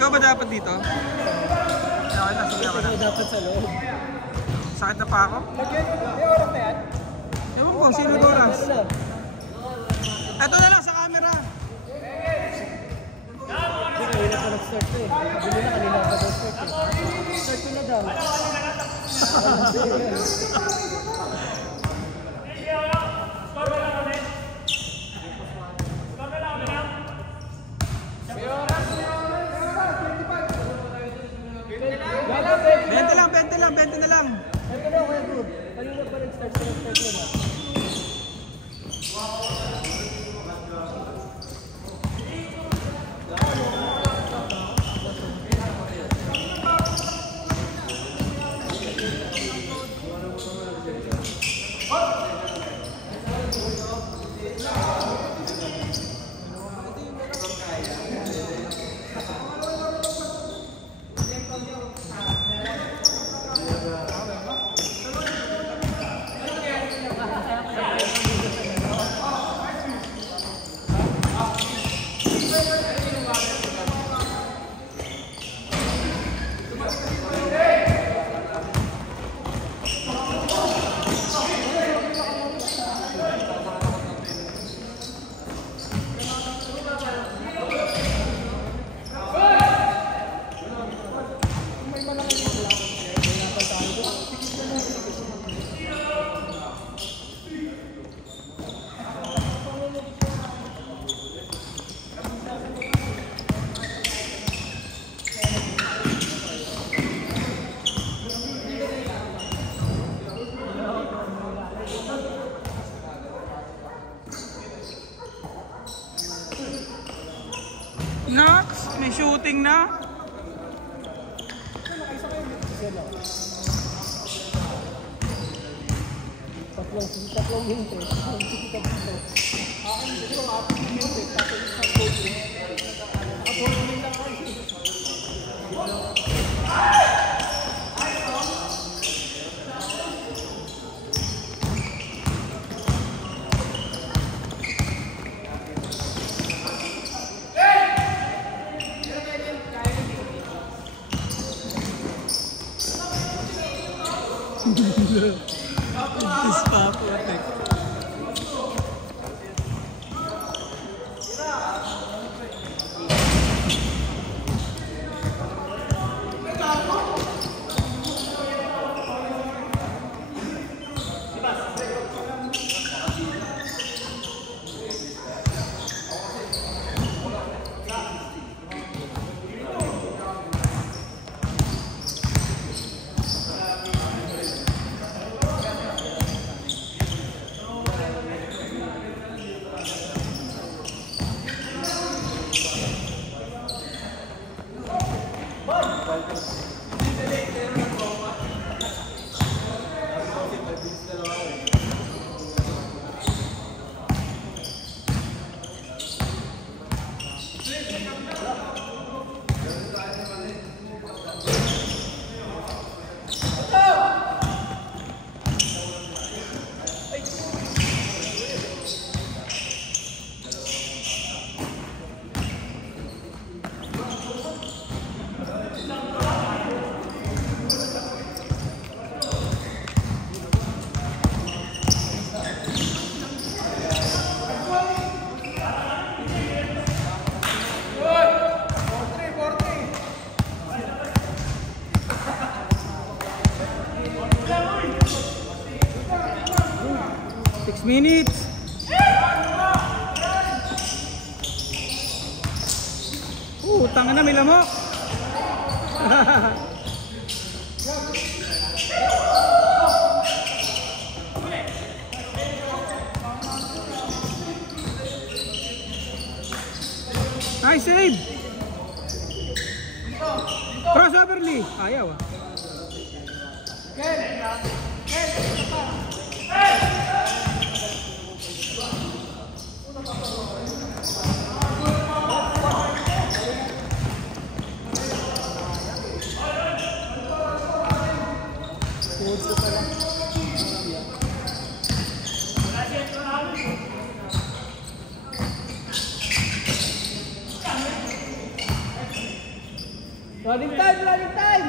Ikaw ba dapat dito? Okay na, sige ako na. Dapat sa loob. Sakit na pa ako? May oras na yan? Ewan ko, sino oras? Ito na lang sa camera. Hindi, kanina pa nag-start ko eh. Sabi nila kanina pa nag-start eh. Start ko na daw. Bente na lang. Ano na kaya bro? Kanina pa nag-start ko na. Nox, may shooting na. Tatlong hinte. Akin dito, aking hinte. Tapos isang coaching. Ako, hindi lang ako. This papa, minutes. Tanga na, may lamok. Nice save. Crossover Lee. Ayaw ah. Running time! Running time!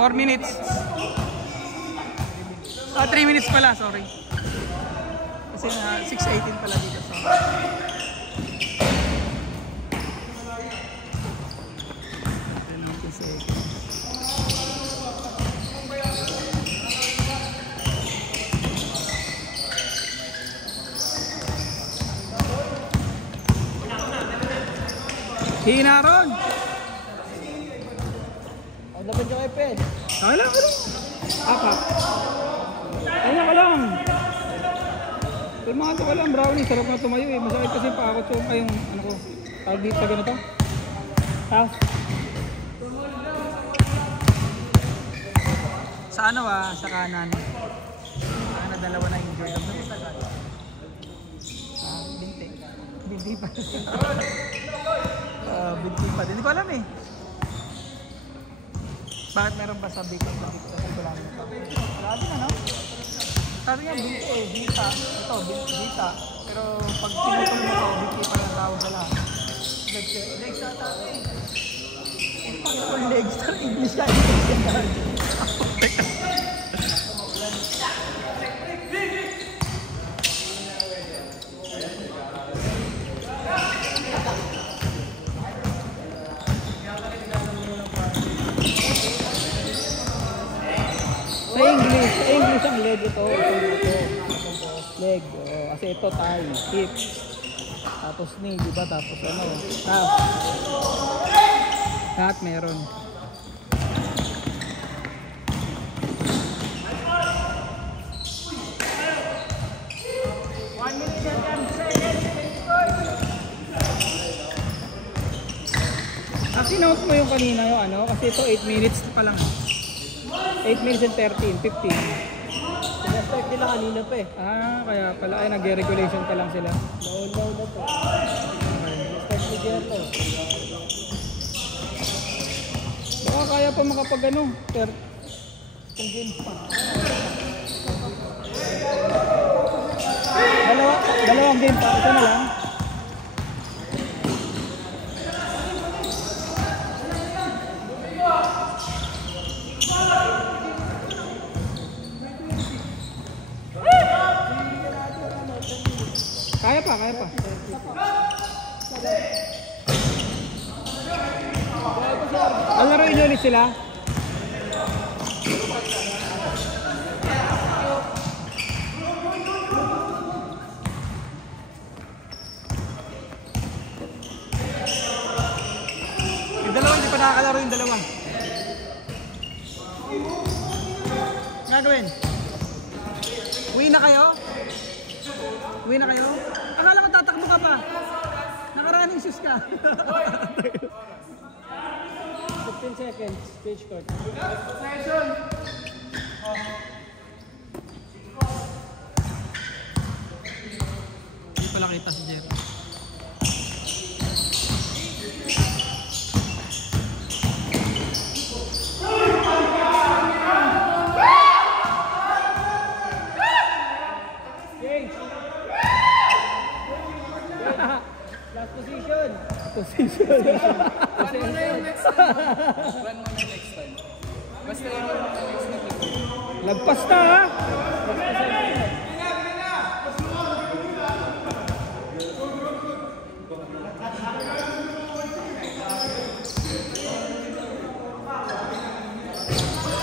Four minutes. 3 minutes pala, sorry. Kasi na 6:18 pala dito. Sorry. Hina ron. Ang dapat yung iPad. Wala. Apat. Kanya ka lang. Tulmahan ka lang, brownie. Sarap na tumayo eh. Masakit kasi pa ako. Ay, yung ano ko. Tawag dito sa ganito. Half. Sa ano sa kanan. Na dalawa na yung joy. Binti. Binti pa. Binti pa. Hindi ko alam eh. Bakit meron ba sa big sa ko lang ito? Grabe na, no? Sabi nga, binti eh, bita. Ito, bita. Pero pag tinutong mo ito, binti pa lang tawag sa lahat. Legs ata eh. Legs, English ka. Sa English ang leg ito. Leg. Kasi ito thigh, hip. Tapos knee, di ba? Tapos ano, calf. Lahat meron. Sinout mo yung kanina yung ano? Kasi ito 8 minutes pa lang. 8 minutes and 13, 15. Sinastart nila kanina pa eh. Kaya pala ay nag-regulation pa lang sila. Naulaw na to. Sinastart ni Jeto. Baka kaya pa makapag ano, kung games pa. Dalawang game pa, ito na lang. Kaya pa. Ang laruin nyo ulit sila? Yung dalawa, hindi pa nakakalaro yung dalawa. Gagawin? Uwi na kayo? Akala ko tatakbo ka pa. Naka-running shoes ka. 15 seconds. Stage court. Hindi pala kita si Jerry. Position. Run mo na yung next time. Basta yun yung next time. Lagpas na ha?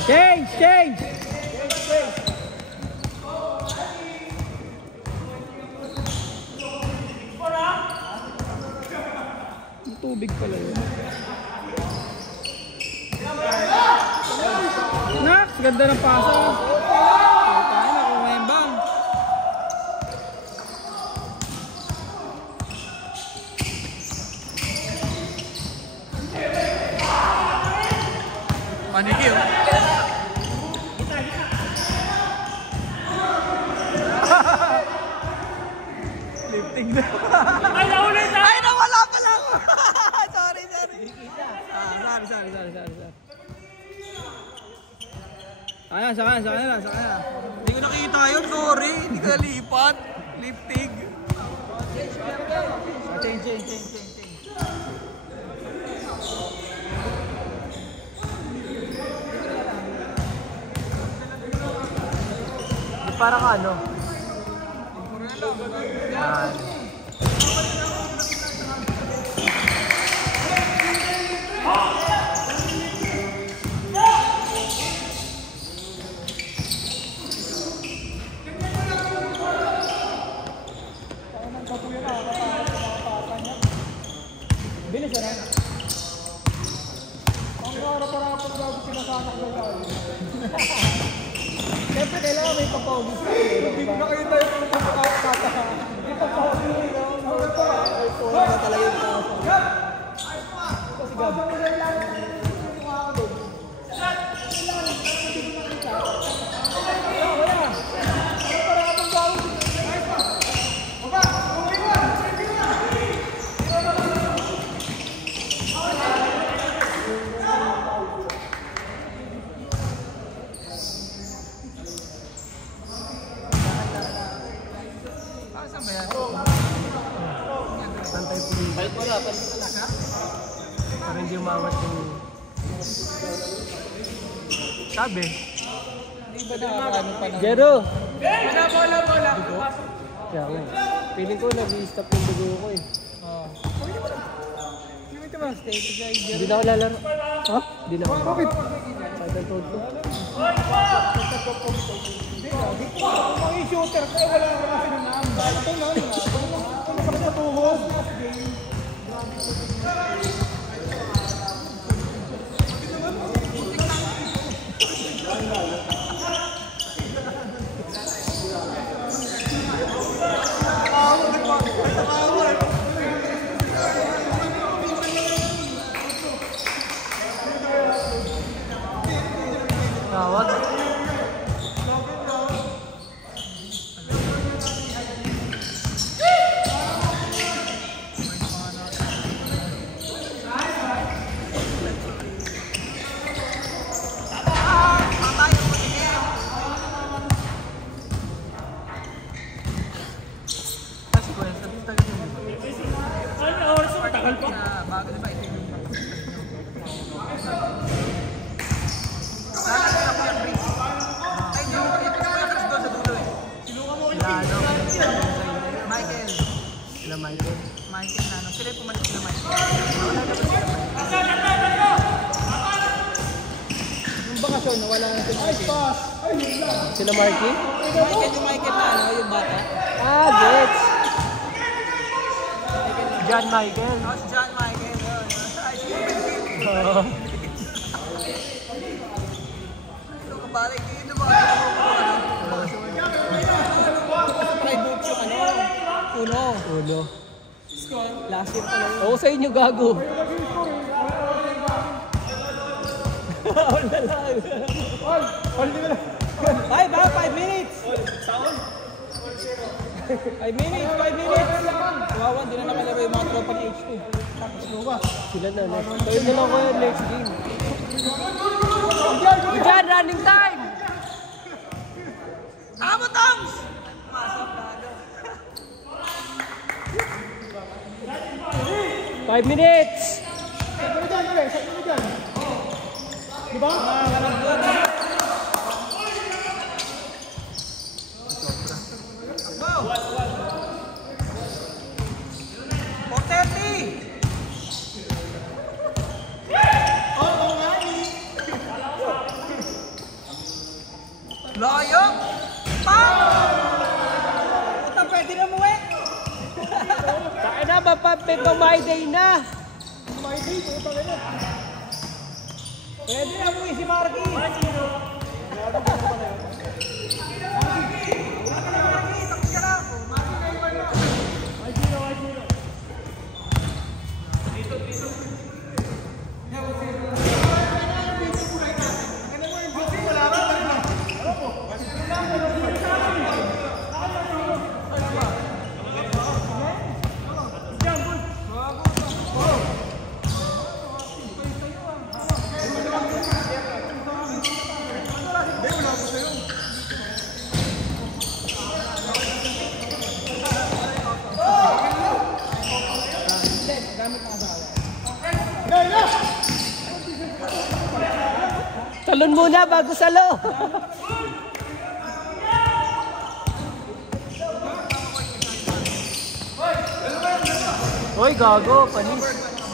Change! Tubig pala yun. Nax! Ganda ng pasa. Tayo na kung may bang. Paniki oh. Lifting na. Ay, naulit na! Ay, nawala pa lang! Sorry. Sorry. Sa kanya. Hindi ko nakita yun, sorry. Hindi ka lipat. Lifting. Change. Parang ano? Yan. Bilis na. Ang harap-harap bago pinasanak na tayo. Siyempre kailangan may papawagis ka. Hindi ko nakita yung pagkakata. Hindi papawagis ka. Ay, tuwa na talaga yung pagkakata. Kasi gabi. Para hindi umawat yung sabi. Hindi ba nakakaano pa na? Jero! Bola! Kaya nga. Feeling ko nag-i-stop yung dugo ko eh. Hindi na ako lalaro. Ha? Hindi na ako. Bakit? Sadal toad ko. Kung i-shooter ko, wala na kasi naman. Ito na. Kung nakapatuhod. Tawag. Michael na, no? Sila yung pumalit sila Michael. Wala na ba sila Michael? Yung bakasyon, nawala na sila Michael. Sila Marky? Michael na, ano? Yung bata? Ah, gets! John Michael. Oh, si John Michael. Oo. Kabalik dito ba? Try-book yung ano? Uno. Last year pala yun. Oo, sa inyo gago. Wala lang. Ay, ba? 5 minutes. 5 minutes. Kawawa, di na nakalaro yung mga tropa ni H2. Tapos luwa. Sila na. Tayo na lang ko yung next game. Diyan, running time! Tama, Toms! Masok na. 5 minutes! Sakto na dyan. Diba? Wow! 4:30! Layo! Pang! Ito, pwede na mo eh! Kaya na, mapapit pa my day na. My day, puto na yun. Pwede na mo eh si Marky. Talon muna bago salo. Hoy, gago, panis.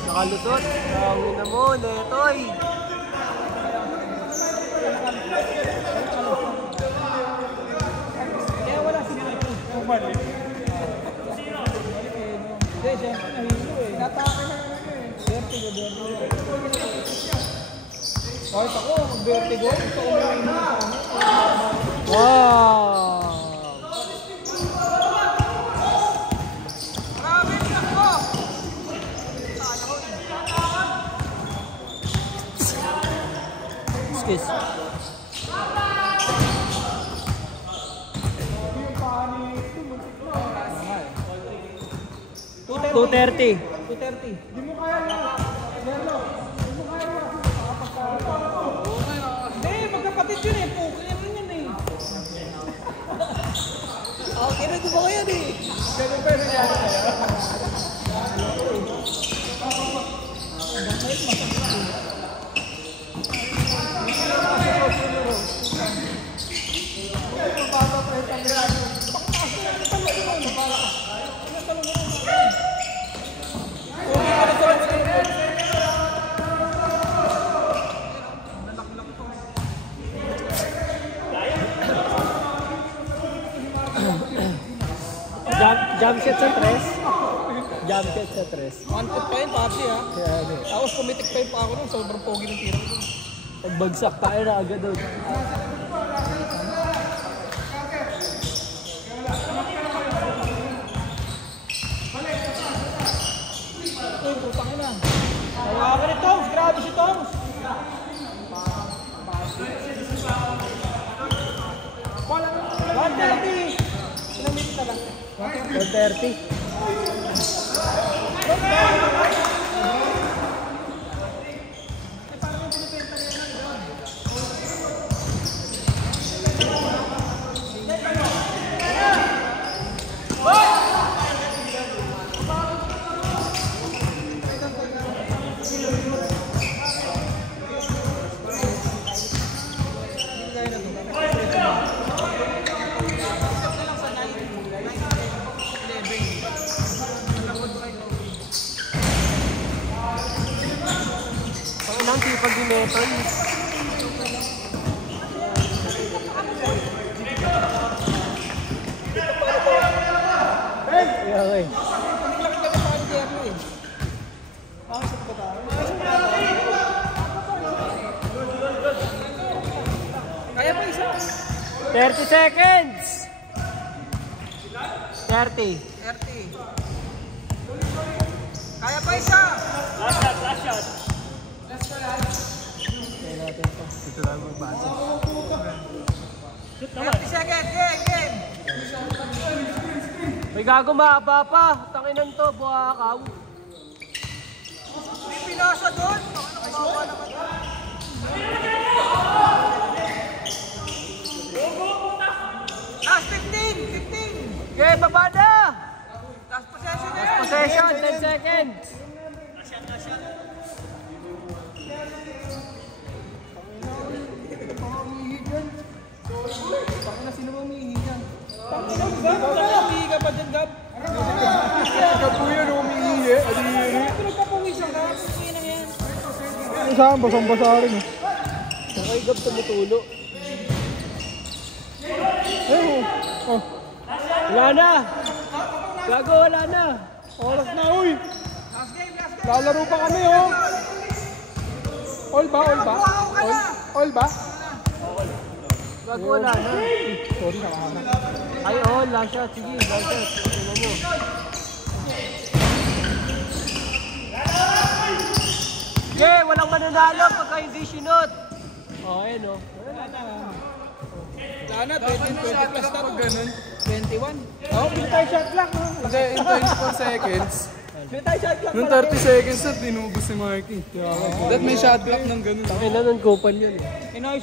Nakalutot. Nakawin na mo, Netoy. Kaya wala si Marky. Bumalik. Hindi, siyempre nahilo eh. Natake na naman eh. Vertigo. Kahit ako, mag-vertigo. Gusto ko may nahilo sa kami. Wow! Grabe niya ko! Excuse. Two 230. 230. Di mo kaya niya. Merlo. Di mo kaya niya. Hindi, magkapatid yun eh. Kaya rin yun eh. Okay na, di ba kaya eh? Ganun pa rin yan. Jump shot sa 3. Jump shot sa 3. One-foot pa yun, Papsi ha. Kaya ano, Tapos pumitik pa yun pa ako nun. Sobrang pogi ng tira ko. pagbagsak tayo na agad doon. Uy, putang ina. Kaya ka ni Toms. Grabe si Toms. 130. Ilang minutes na lang? 130. Ang tipag ni Meton. Okay. Kaya pa isa. 30 seconds. 30. 30. Kaya pa isa. Last shot. Kaya natin ito. Ito lang magbasa. 30 seconds. Game. May gago mahaba pa. Tanginan to, buhakaw. May pinasa doon. Ano kawawa naman. Last 15. Okay, baba na. Last possession na yan. Possession, 10 seconds. Pakina sino mo umiihi dyan? Pakina Gab? Umiihi ka pa dyan, Gab? Gab po yan, umiihi. Pero kapawisan ka, umiihi na yan. Saan? Basang-basa rin eh. Nakay Gab tumutulo. Oh. Wala na. Gago, wala na. Oras na, uy. Lalaro pa kami, oh. All ba? All ba? Gago, wala na. Sorry, nakahanap. Ay, oh, last shot. Sige, last shot. Tingnan mo. Yeah, walang mananalo pagka hindi sinot. Oh, ayun, oh. Sana, 20 plus na pag ganun. 21. Oh, military shot clock, no? Hindi, in 24 seconds. Military shot clock. Nung 30 seconds na, tinubos si Marky. That may shot clock ng ganun. Kailan ng Gopal yun? Inayos